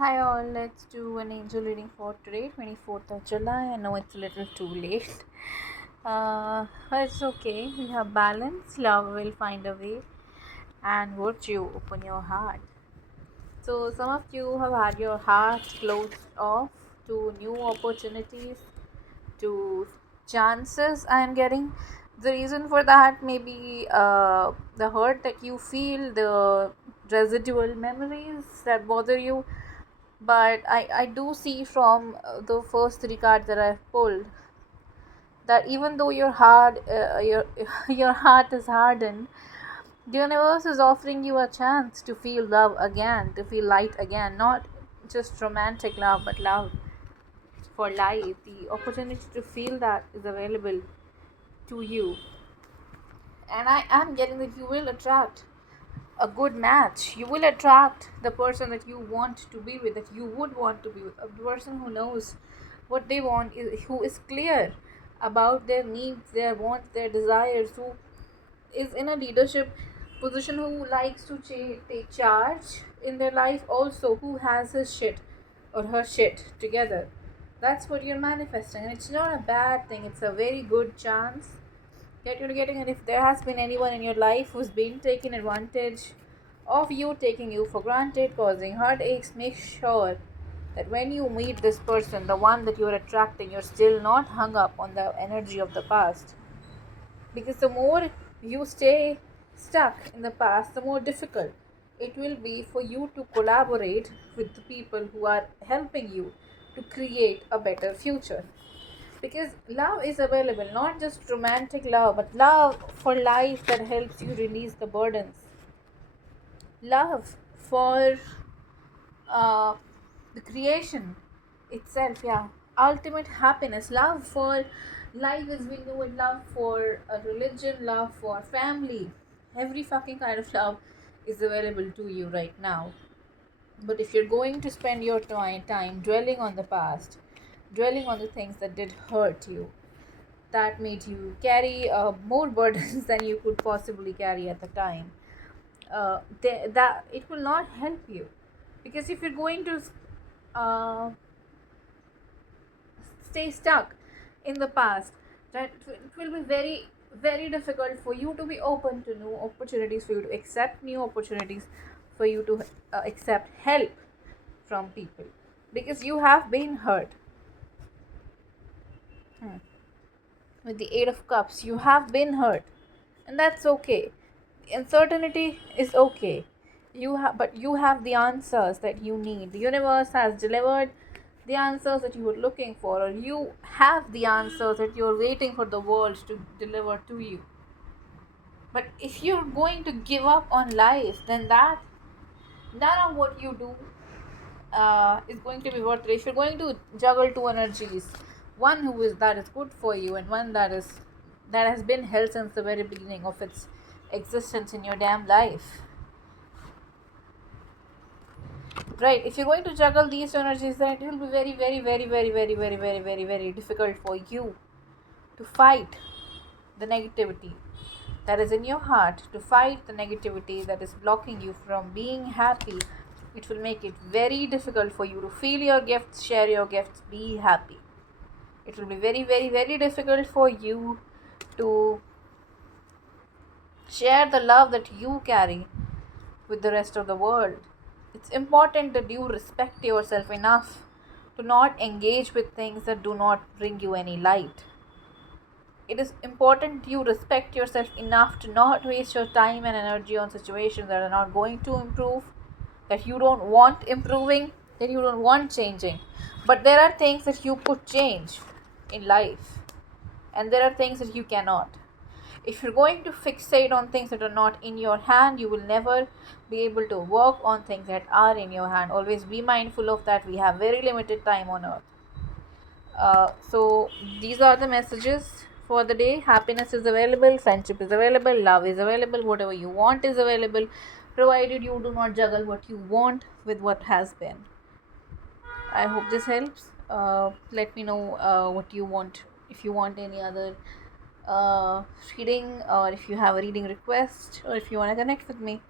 Hi all, let's do an angel reading for today, 24th of July. I know it's a little too late. But it's okay. We have balance, love will find a way, and virtue open your heart. So, some of you have had your heart closed off to new opportunities, to chances. I am getting the reason for that may be the hurt that you feel, the residual memories that bother you, but I do see from the first three cards that I've pulled that even though your heart is hardened, the universe is offering you a chance to feel love again, to feel light again, not just romantic love, but love for life. The opportunity to feel that is available to you, and I am getting that you will attract a good match. You will attract the person that you want to be with, that you would want to be with, a person who knows what they want, who is clear about their needs, their wants, their desires, who is in a leadership position, who likes to take charge in their life, also who has his shit or her shit together. That's what you're manifesting, and it's not a bad thing, it's a very good chance that you're getting. And if there has been anyone in your life who's been taking advantage of you, taking you for granted, causing heartaches, make sure that when you meet this person, the one that you're attracting, you're still not hung up on the energy of the past. Because the more you stay stuck in the past, the more difficult it will be for you to collaborate with the people who are helping you to create a better future. Because love is available, not just romantic love, but love for life that helps you release the burdens, love for uh, the creation itself, yeah, ultimate happiness, love for life as we know it, love for a religion, love for family. Every fucking kind of love is available to you right now. But if you're going to spend your time dwelling on the past, dwelling on the things that did hurt you, that made you carry more burdens than you could possibly carry at the time, that it will not help you. Because if you're going to uh, stay stuck in the past, that it will be very very difficult for you to be open to new opportunities, for you to accept new opportunities, for you to accept help from people, because you have been hurt. With the Eight of Cups, you have been hurt, and that's okay. Uncertainty is okay. But you have the answers that you need. The universe has delivered the answers that you were looking for, or you have the answers that you're waiting for the world to deliver to you. But if you're going to give up on life, then that none of what you do is going to be worth it. If you're going to juggle two energies, one who is that is good for you, and one that has been held since the very beginning of its existence in your damn life, right? If you're going to juggle these two energies, then it will be very very very very very very very very very difficult for you to fight the negativity that is in your heart, to fight the negativity that is blocking you from being happy. It will make it very difficult for you to feel your gifts, share your gifts, be happy. It will be very very very difficult for you to share the love that you carry with the rest of the world. It's important that you respect yourself enough to not engage with things that do not bring you any light. It is important you respect yourself enough to not waste your time and energy on situations that are not going to improve, that you don't want improving, that you don't want changing. But there are things that you could change in life, and there are things that you cannot. If you're going to fixate on things that are not in your hand, you will never be able to work on things that are in your hand. Always be mindful of that. We have very limited time on earth. So these are the messages for the day. Happiness is available, friendship is available, love is available, whatever you want is available, provided you do not juggle what you want with what has been. I hope this helps. Let me know what you want. If you want any other reading, or if you have a reading request, or if you want to connect with me,